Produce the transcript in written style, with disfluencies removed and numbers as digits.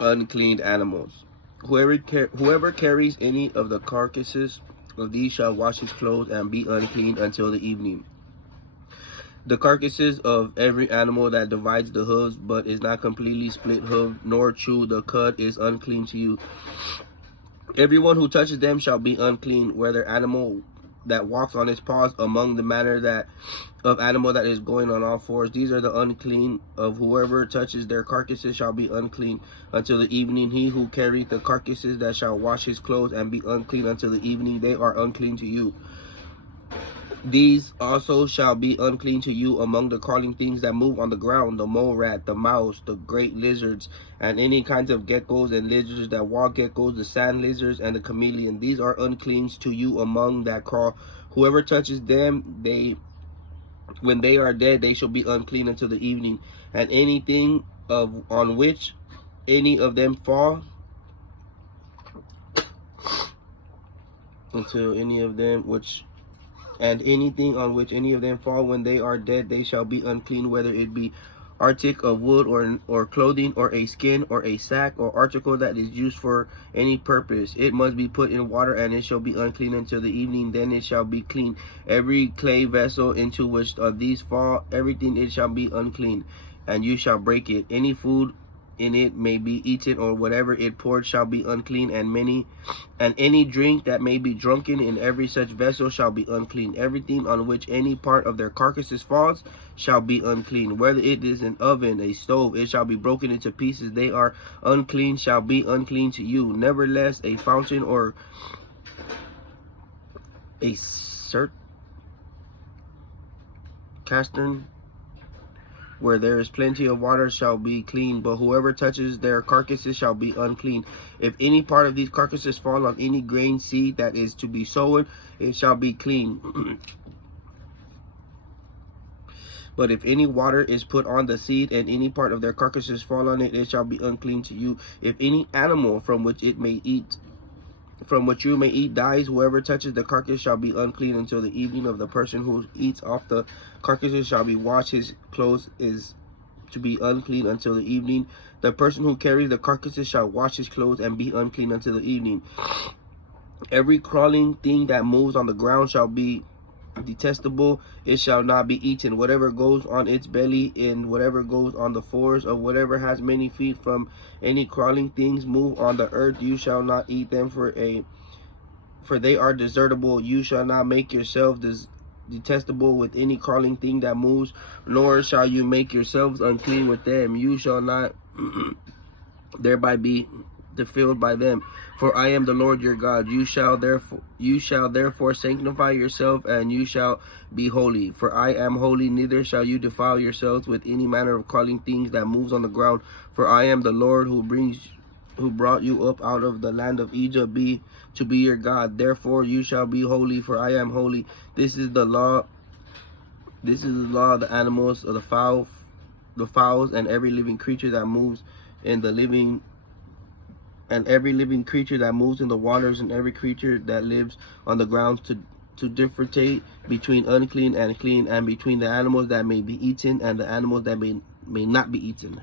unclean animals. Whoever carries any of the carcasses of these shall wash his clothes and be unclean until the evening. The carcasses of every animal that divides the hooves, but is not completely split hooved, nor chew the cud, is unclean to you. Everyone who touches them shall be unclean, whether animal that walks on its paws, among the manner that of animal that is going on all fours. These are the unclean of whoever touches their carcasses shall be unclean until the evening. He who carrieth the carcasses that shall wash his clothes and be unclean until the evening, they are unclean to you. These also shall be unclean to you among the crawling things that move on the ground, the mole rat, the mouse, the great lizards, and any kinds of geckos and lizards that walk, geckos, the sand lizards, and the chameleon. These are unclean to you among that crawl. Whoever touches them, when they are dead, they shall be unclean until the evening. And anything on which any of them fall, until any of them which and anything on which any of them fall when they are dead, they shall be unclean, whether it be article of wood or clothing or a skin or a sack or article that is used for any purpose. It must be put in water, and it shall be unclean until the evening. Then it shall be clean. Every clay vessel into which of these fall, everything it shall be unclean, and you shall break it. Any food in it may be eaten, or whatever it poured shall be unclean, and any drink that may be drunken in every such vessel shall be unclean. Everything on which any part of their carcasses falls shall be unclean. Whether it is an oven, a stove, it shall be broken into pieces. They are unclean, shall be unclean to you. Nevertheless, a fountain or a cistern where there is plenty of water shall be clean, but whoever touches their carcasses shall be unclean. If any part of these carcasses fall on any grain seed that is to be sown, it shall be clean. But if any water is put on the seed, and any part of their carcasses fall on it, it shall be unclean to you. If any animal from which you may eat dies, whoever touches the carcass shall be unclean until the evening. Of the person who eats off the carcasses shall be washed, his clothes is to be unclean until the evening. The person who carries the carcasses shall wash his clothes and be unclean until the evening. Every crawling thing that moves on the ground shall be detestable, it shall not be eaten. Whatever goes on its belly, and whatever goes on the fours of whatever has many feet, from any crawling things move on the earth, you shall not eat them, for they are desertable. You shall not make yourselves detestable with any crawling thing that moves, nor shall you make yourselves unclean with them. You shall not thereby be defiled by them, for I am the Lord your God. You shall therefore sanctify yourself, and you shall be holy, for I am holy. Neither shall you defile yourselves with any manner of crawling things that moves on the ground, for I am the Lord who brought you up out of the land of Egypt to be your God. Therefore you shall be holy, for I am holy. This is the law of the animals, of the fowls, and every living creature that moves in the every living creature that moves in the waters, and every creature that lives on the ground, to differentiate between unclean and clean, and between the animals that may be eaten and the animals that may not be eaten.